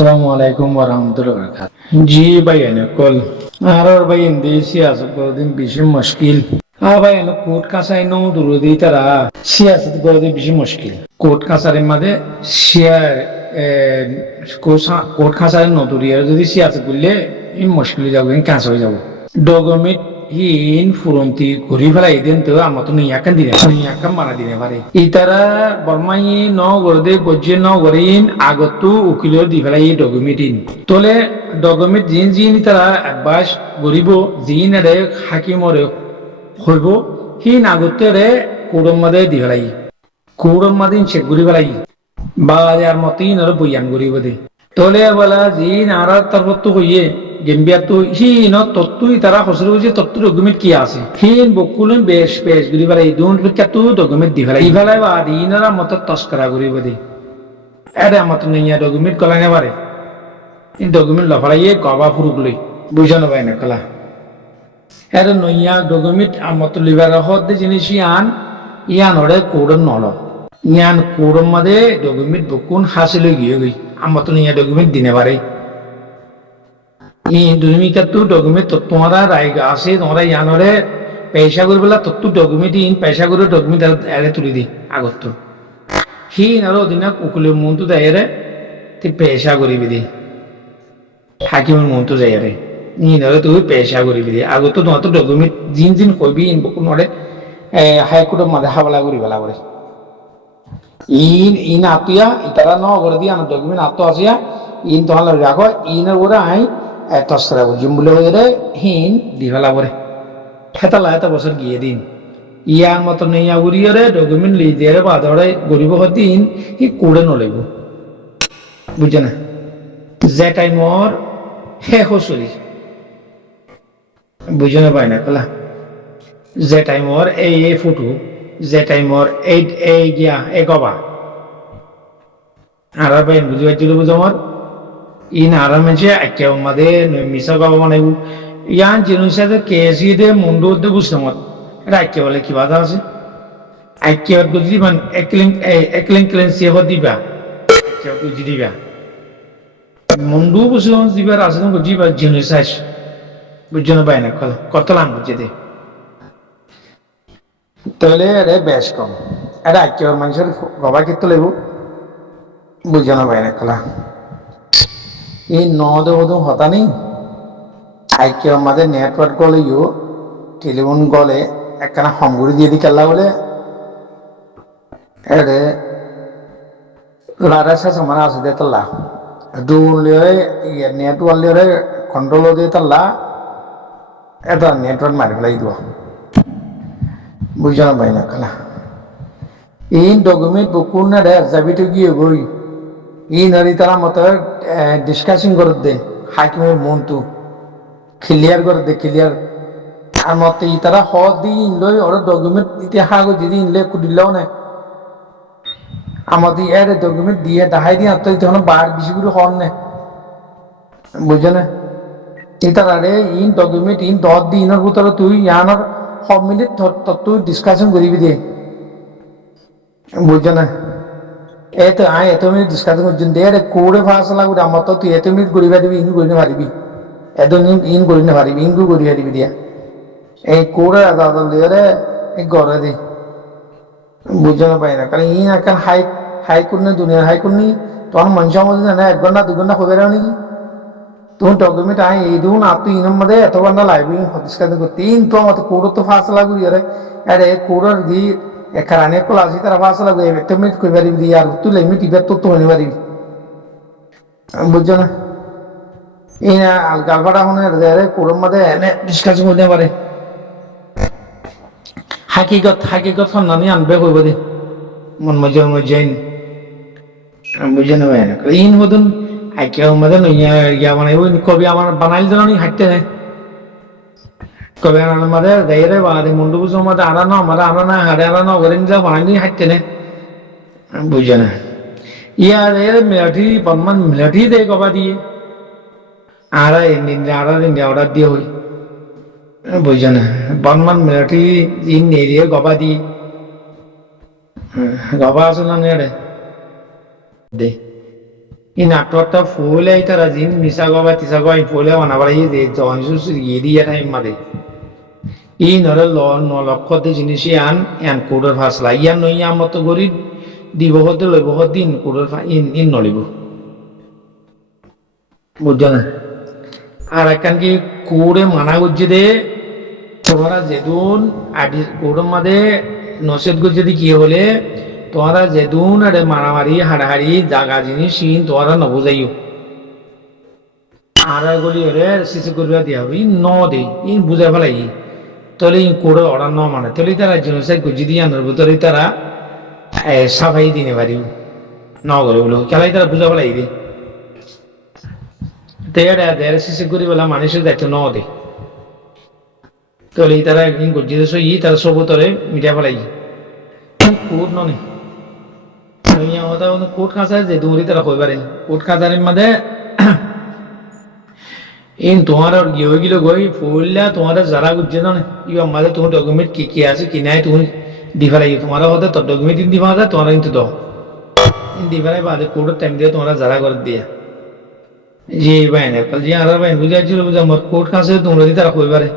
Assalamu alaikum warahmatullahi wabarakatuh. जी भाई है कल और भाई हिंदी सियासत को दिन बीच मुश्किल भाई है कोर्ट का साइन नो दुरुदी तरह सियासत को दिन बीच मुश्किल कोर्ट का सारे मादे सियार कोर्ट का सारे नो दुरुदी है जो सियासत बोले इन मुश्किल जाओगे कैंसर हो जाओगे document in furunti guri fala iden to amatu ni yakan mana dine pare itara bormai no gorde gojje no gorin agotu ukilo di fala i documentin tole document jin itara abbas goribo jin ere hakimore hoibo hin agotte re kuromade di fala i kuromadin che guri fala i bajar motin aro boyan goribo de tole bala jin ara tarottu hoye গেমবিয়াতো হিন তত্তুই তারা হসরে যে তত্তু document কি আছে হিন বকুলন বেশ বেশ গুলি ফেলাই দুন কাতু ডকুমেন্ট দি ফেলাই ইফালাই বা দিনারা মত তস্করা করিব দি এরে মত নিয়া ডকুমেন্ট কলাই না পারে ইন ডকুমেন্ট লফালাই গবা ফুরুক লই বুঝানো পায় না কলা এরে নইয়া ডকুমেন্ট আমত লিবার হদ de জিনিস ইয়ান ওরে কোডন নল ইয়ান কোডন মাদে ডকুমেন্ট বকুন হাসিল গিয়ে গই আমত নিয়া ডকুমেন্ট দিনে পারে দুনিমিকাতু ডকুমেন্ট তোমারা রায়গা আছে তোমরা ইয়ানরে পয়সা করে বলা তত্তু ডকুমেন্ট ইন পয়সা করে ডকুমেন্ট এরে তুলি দি আগত হি নারো দিনা কুকুলের মন্তু দায়রে তে পয়সা করিবি দি হাকিমের মন্তু যায়রে নি নারো তুই পয়সা করিবি দি আগত তোমার তো ডকুমেন্ট জিন কইবি ইন বকু নরে হাইকোর্ট মাদে হাওলা করি বলা করে ইন আতিয়া ইতারা ন করে দি আন ডকুমেন্ট আতো আসিয়া ইন তোহালা রাখো ইনের ওরে আই তসরা জুম্বুলে হয়ে হিন দিভালা পরে হেতালা এত বছর গিয়ে দিন ইয়ার মতো নেইয়া উড়িয়ে ডকুমেন্ট লি দিয়ে বাদরে গরিব দিন হি কুড়ে নলেব বুঝছে না যে টাইমর হে হসুরি বুঝে না পাই না কলা যে টাইমর এই ফুটু যে টাইমর এই গিয়া এই গবা আর পাইন বুঝে পাইছিল বুঝমর in aramance akya made misa ga mane yan jinusha de kesi de mundo de busnamat rakya wale ki bada ase akya gudri ban eklen se ho diba akya gudri diba mundo busnamat diba asana gudri ba jinusha bujjana bayna kotlan bujje de tole re besh kom ada akya manshar goba kitto lebu bujjana bayna kala এই নদে ওদম হতা নেই আইকে আমাদের network গলে you telephone গলে একখানা হমগুড়ি দিয়ে দিই কাল্লা বলে এরে লারাসা সমানা আছে দে তাল্লা দুন লিয়ে নেটওয়ার্ক লিয়ে কন্ট্রোল দিয়ে তাল্লা এটা নেটওয়ার্ক মারি ফেলাই দিব বুঝানো পাই না খালা এই ডকুমেন্ট বুকুন না রে যাবিটো গিয়ে গই ই নারী তারা মতো ডিসকাশন করে দে হাকিমের মন্তু ক্লিয়ার করে দে ক্লিয়ার আর মতে ই তারা হ দিন লই ওর ডকুমেন্ট দিতে হাগো দিদি ইনলে কুদিলাও না আমাদের এর ডকুমেন্ট দিয়ে দেখাই দিয়ে তো তখন বার বেশি করে হন না বুঝে না ই তারা রে ইন ডকুমেন্ট ইন 10 দিনের ভিতরে তুই ইয়ানোর সব মিলে তুই ডিসকাশন করিবি দে বুঝে না এত আয় এত মিনিট ডিসকাশন করছেন দে কোড়ে ভাষা লাগবে আমার তো তুই এত মিনিট করিবা দিবি ইন করি না পারিবি এত ইন করি না পারিবি ইন করিয়া দিবি দিয়া এই কোড়ে আদালত দিয়ে এই গড়ে দি বুঝানো পাই না কারণ ইন এখন হাই করনি দুনিয়ার হাই করনি তখন মানুষের মধ্যে না 1 ঘন্টা 2 ঘন্টা হবে না নাকি তখন ডকুমেন্ট আয় এই দুন আর তুই ইনের মধ্যে এত ঘন্টা লাগবি ডিসকাশন করতে ইন তো আমার কোড়ে তো ফাঁসা লাগবে আরে কোড়ের দি এখানে ক্লাসি তারা ভাষা লাগবে একটা মিনিট কই পারিবি দি আর তুই লিমিট ইবে তো হতে পারিবি বুঝছো না এই না গালপাটা হনে রে কোরম মধ্যে এনে ডিসকাশন করতে পারে হাকিকত সন্ধানী আনবে কইব দে মন মজাইন বুঝে না ভাই ইন হদুন আইকে মধ্যে ইয়া বানাইব কবি আমার বানাইল জানি হাঁটতে না কবে আমাদের দাইরে বাড়ি মুন্ডু বুঝো আমাদের আরানো হাড়ে আরানো ওরেন যা বাড়ি হাঁটতে নে বুঝে না ইয়ার এর মিলাটি পরমান মিলাটি দে কবা দিয়ে নিন্দা অর্ডার দিয়ে হই বুঝে না পরমান মিলাটি ইন এরিয়ে গবা দিয়ে গবা আছে না নেড়ে দে ই নাটকটা ফুলে তারা জিন মিশা গবা তিসা গবা ফুলে অনাবাড়ি যে জনসুস ইয়ে টাইম মাদে ই নরে ন লক্ষ de জিনিস ইয়ান কোডের ফাসলা ইয়ান নই মত গরি দিব হতে লইব হতে ইন কোডের ইন নলিব বুঝছো না আর একখান কি কোডে মানা করছে দে তোমরা যেদুন আদি কোডের মাঝে নসেদ করছে দি কি হলে তোমরা যেদুন আরে মারামারি হাড়াহাড়ি জাগা জিনিস ইন তোমরা নবুঝাইও আর গলি হলে শিশু করিয়া দিয়া হবে ন দে ইন বুঝাই ফেলাই তাহলে কোডের অর্ডার ন মানে তাহলে তারা জেনোসাইড করছে দিয়ে আনার ভিতরে তারা সাফাই দিনে পারি ন করে বলো খেলাই তারা বুঝা ফেলাই দে তেরা দেড় শিশু করি বলা মানুষের দায়িত্ব ন দে তাহলে তারা একদিন করছে ই তারা সবতরে মিঠা ফেলাই কোড ননে কোট কাছার যে দৌড়ি তারা কই পারে কোট কাছারের মধ্যে ইন তোমার গিয়ে গিলো গই ফুললা তোমার যারা গুজছে না ই আমাদের তোমার ডকুমেন্ট কি আছে কি নাই তুমি দিবা লাগি তোমার হতে তোর ডকুমেন্ট দিবা যায় তোমার কিন্তু দাও দিবা লাই বাদে কোর্টের টাইম দিয়ে তোমরা যারা করে দিয়া যে বাইন কাল যে আর বাইন বুঝাইছিল বুঝা আমার কোর্ট কাছে তোমরা দি তারা কই পারে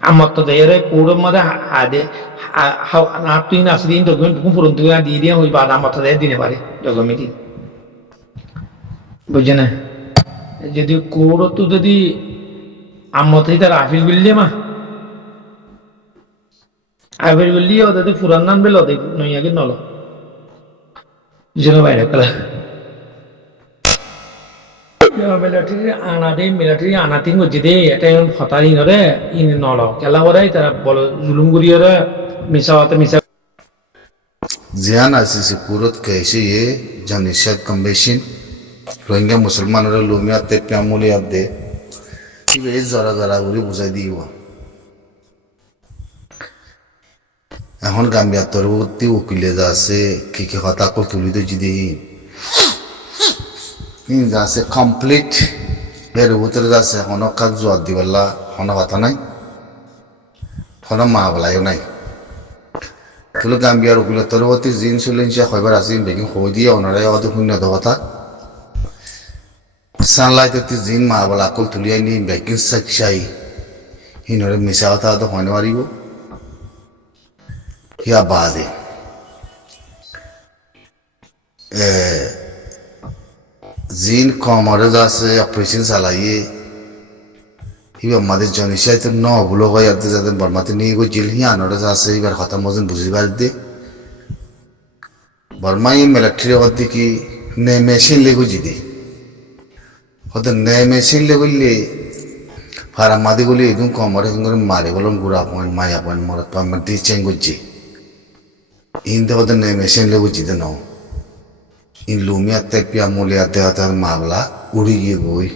আমার তো দেয় কোর্টের মধ্যে হাদে না তুই না আসলে ডকুমেন্ট পুরো তুই দিয়ে দিয়ে ওই বাদ আমার তো দেয় দিনে পারে ডকুমেন্ট বুঝছে না যদি কোর্ট তো যদি আমতে তার আপিল বিললে মা আপিল বিললি ওদের পুরান নাম বেল ওদের নইয়াকে নল যেন বাইরে কলা মিলিটারি আনাতিন করছে দে এটা হতারি নরে ইন নল খেলা করে তারা বল জুলুম করি ওরা মিশা হতে মিশা जियान आसिसे पूरत कैसे ये जनिशत कन्वेंशन रोहिंग्या मुसलमानरा लुमिया ते प्यामुली आदे कि वे जरा जरा गुरी बुझाई दियो এখন গাম্বিয়া তরবর্তী উকিলে যাচ্ছে কি কথা কল তুলি তো যদি ইন যাচ্ছে কমপ্লিট এর ভিতরে যাচ্ছে এখন কাজ জোয়ার দিবাল্লা কোনো কথা নাই কোনো মা বলাইও নাই তুলে গাম্বিয়ার উকিলে তরবর্তী জিন চলেন সে খবর আছে বেগিং হই দিয়ে ওনারাই অত শূন্য কথা সানলাইট জিন মা বলা কল তুলিয়াই নি বেগিং সাকসাই হিনরে মিশা কথা তো হয় মারিব या बाद জিন কমরে যাচ্ছে অপারেশন চালাইয়ে এবার আমাদের জনিসাই তো ন ভুলো হয় আর যাতে বর্মাতে নিয়ে গিয়ে জেল হিয়া আনরে যাচ্ছে এবার কথা মজন বুঝিবার দে বর্মাই মিলিটারি হতে কি নে মেশিন লেগু জিদে হতে নে মেশিন লেগুলে ফারা মাদি গুলি একদম কমরে করে মারে বলুন গুড়া পয়েন্ট মায়া পয়েন্ট মরত আমার দিয়ে চেঞ্জ করছে ইনতে হতে নে মেশিন লেগু জিদে নাও in lumea te pia mulia te atar mabla uri ye goi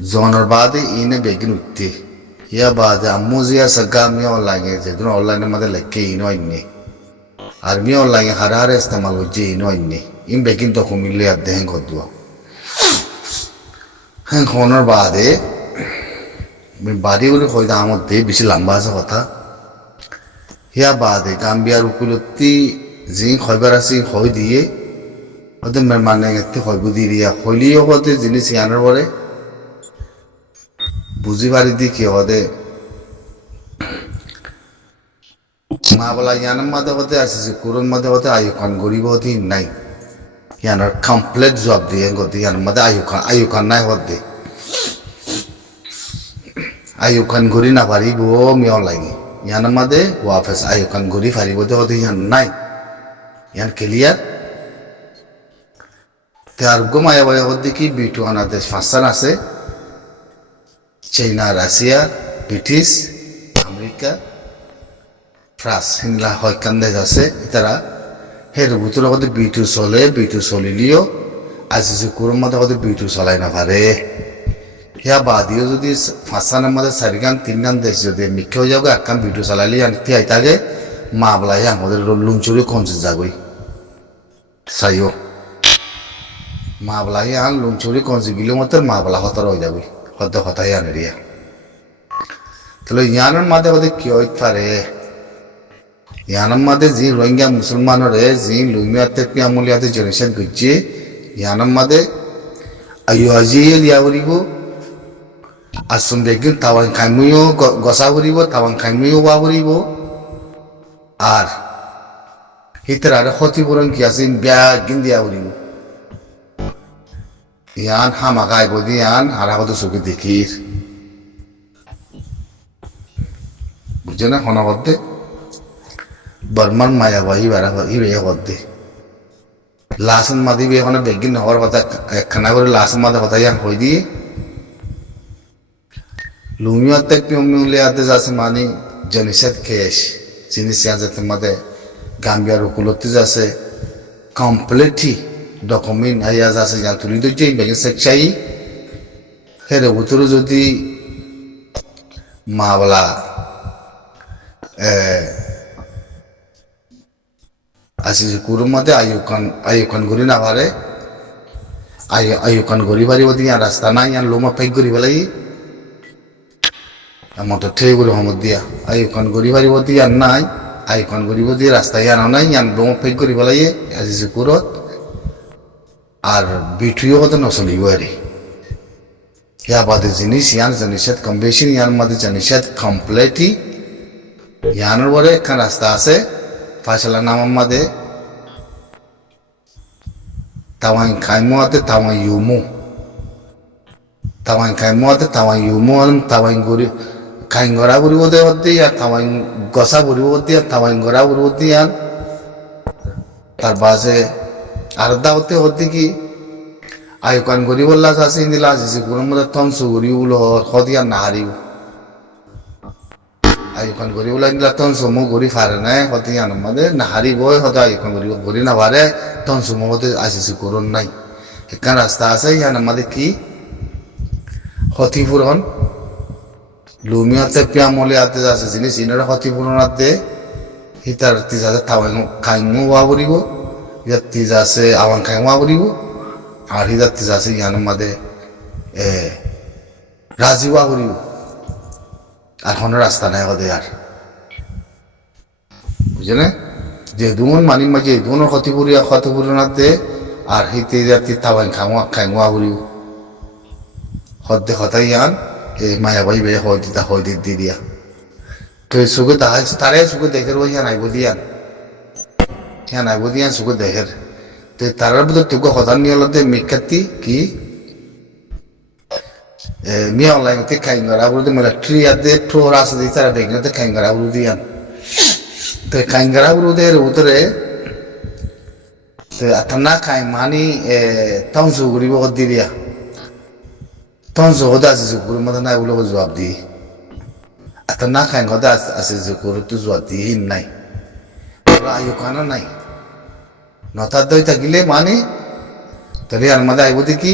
zonar bade ine begin utti ya bade amuzia sagami online je dun online made lekke ino inni armi online harare istemal hoje ino inni in begin to humille adhen godwa han khonar bade me badi uri hoida amodde bishi lamba asa kotha ya bade gambia rukulotti জিন খয়বার আছে হয় দিয়ে ওদের মানে এতে হয় বুঝি দিয়া হইলিও হতে জিনিস আনার পরে বুঝি পারি দি কি হতে মা বলা ইয়ানের মাঝে হতে আসছে কুরন মাঝে হতে আয়ুখান গরিব হতে নাই ইয়ানার কমপ্লিট জব দিয়ে গতি ইয়ার মাঝে আয়ুখান নাই হতে আয়ুখান ঘুরি না পারিব মিয়াও লাগে ইয়ানের মাঝে ওয়াফেস আয়ুখান ঘুরি পারিব হতে ইয়ান নাই यान क्लियर त्यार गोमाया बाया होती कि बीटू आना देश फासन आसे चाइना राशिया ब्रिटिश अमेरिका फ्रांस हिंदला হয় কান্দে যাচ্ছে ইতারা হের ভিতরে হতে বিটু চলিলিও আজিজে কুরম মধ্যে হতে বিটু চলাই না পারে ইয়া বাদিও যদি ফাসানের মধ্যে চারিগান তিনগান দেশ যদি মিক্ষ হয়ে যাবে একখান বিটু চালাইলে আনতে আইতাগে মা বলাই আমাদের লুঞ্চুরি কনসে যাগই সাইও মা বলাই আন লুঞ্চুরি কনসে গিলে মতো মা বলা হতার হয়ে যাবে হতে হতাই আনেরিয়া তাহলে ইয়ানের মাঝে হতে কি হইতে পারে ইয়ানার মাঝে যে রোহিঙ্গা মুসলমানরে যে লুমিয়াতে পিয়ামুলিয়াতে জেনারেশন করছে ইয়ানার মাঝে আয়ু আজিয়ে লিয়া করিব আসুন বেগিন তাওয়ান খাইমুও গসা করিব তাওয়ান খাইমুও বা করিব আর হিতার আর ক্ষতিপূরণ কি আছে ব্যাগিন দিয়া করিব ইয়ান হামাকাই বদি ইয়ান আর কত চোখে দেখির বুঝছে না হনা করতে বর্মান মায়াবাহী বেড়া ইবে করতে লাসন মাদি বে এখন বেগিন হওয়ার কথা একখানা করে লাসন মাদা কথা ইয়ান হই দিয়ে লুমিয়াতে পিউমিউলিয়াতে যাচ্ছে মানে জনিসেত কেশ জিনিস যাতে মাদে গাম্বিয়ার উকুলতে যাচ্ছে কমপ্লিটলি ডকুমেন্ট আইয়া যাচ্ছে ইয়ান তুলি দইছে বেগে সেকচাই হেরে উতরে যদি মাবলা আসি যে কুরুর মধ্যে আয়ুকান ঘুরি না পারে আয়ুকান ঘুরি পারিব দিয়া রাস্তা নাই ইয়ান লোমা পাইক ঘুরি পেলাই মতো ঠেই করে সমত দিয়া আয়ুকান ঘুরি পারিব দিয়া নাই আয়ুকান ঘুরিব দিয়ে রাস্তা ইয়ানো নাই ইয়ান লোমা পাইক ঘুরি পেলাই আসি যে কুরত আর বিটুইও কত নচলিব আরে ইয়া বাদে জিনিস ইয়ান জিনিসের কম বেশি ইয়ার মধ্যে জিনিসের কমপ্লিটলি ইয়ানোর পরে একখান রাস্তা আছে ফাইসালা নামার মাঝে তাওয়াই খাইমুয়াতে তাওয়াই ইউমু তাওয়াই খাইমুয়াতে তাওয়াই ইউমু তাওয়াই গরি খাইন গড়া বুড়ি বোধে হতে আর তাওয়াই গসা বুড়ি হতে আর তাওয়াই গড়া বুড়ি হতে আর তার বাসে আরদা হতে কি আয়ুকান গরি বললা আছে ইন্দিলা আছে কোনো মধ্যে তনসু গরি উলো হদিয়া না হারিব আয়ুকান গরি বলা ইন্দিলা তনসু মো গরি ফারে নাই হদিয়া না মধ্যে না হারিব হতে আয়ুকান গরি না পারে তনসু মো হতে আসিছে করুন নাই এখান রাস্তা আছে ইয়ান আমাদের কি ক্ষতিপূরণ লুমিয়াতে পিয়ামলে আতে আছে জিনিস ইনারা ক্ষতিপূরণ আতে হিতার তিজাতে তাওয়াই খাইমু ওয়া বলিব ইয়ার তিজাছে আওয়ান খাইমা বলিব আর হিতার তিজাছে ইয়ান মাদে রাজিওয়া করিব আর কোনো রাস্তা নাই ওদের আর বুঝে না যে দুমন মানি মাঝে দুমনের ক্ষতিপূরণ আতে আর হিতে যাতে তাওয়াই খাইমা করিব হদ্দে হতাই ইয়ান মায়াবাই বে হয় দি দিয়া তো সুখে তারে সুখে দেখের ওই ইয়ান আইব দিয়ান সুখে দেখের তো তারার ভিতর তোকে হতান নিয়ে হলতে মিকাতি কি মিয়া অনলাইন তে খাই গড়া বলতে মেলা ট্রি আদে ফ্লোর আছে দি তারা দেখলে তে খাই গড়া বল দিয়ান তো খাই গড়া বল দের উতরে তো আতনা খাই মানি তংসু গরিব হদ্দি দিয়া তংসু হদা আছে সুকুর মত নাই বলে জবাব দি আতনা খাই হদা আছে সুকুর তো জবাব দি নাই আয়ু কানা নাই নতার দই থাকিলে মানে তাহলে আর মাদে আইব দেখি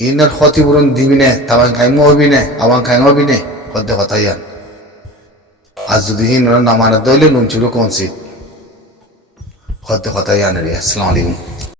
ইনার ক্ষতিপূরণ দিবি নে তাওয়াই খাইমো হবি নে আওয়ান খাইম হবি নে হদ্দে কথাই আন আর যদি হিন নামানা দইলে নুন চুলো কোনসি হদ্দে কথাই আন রে আসসালামু আলাইকুম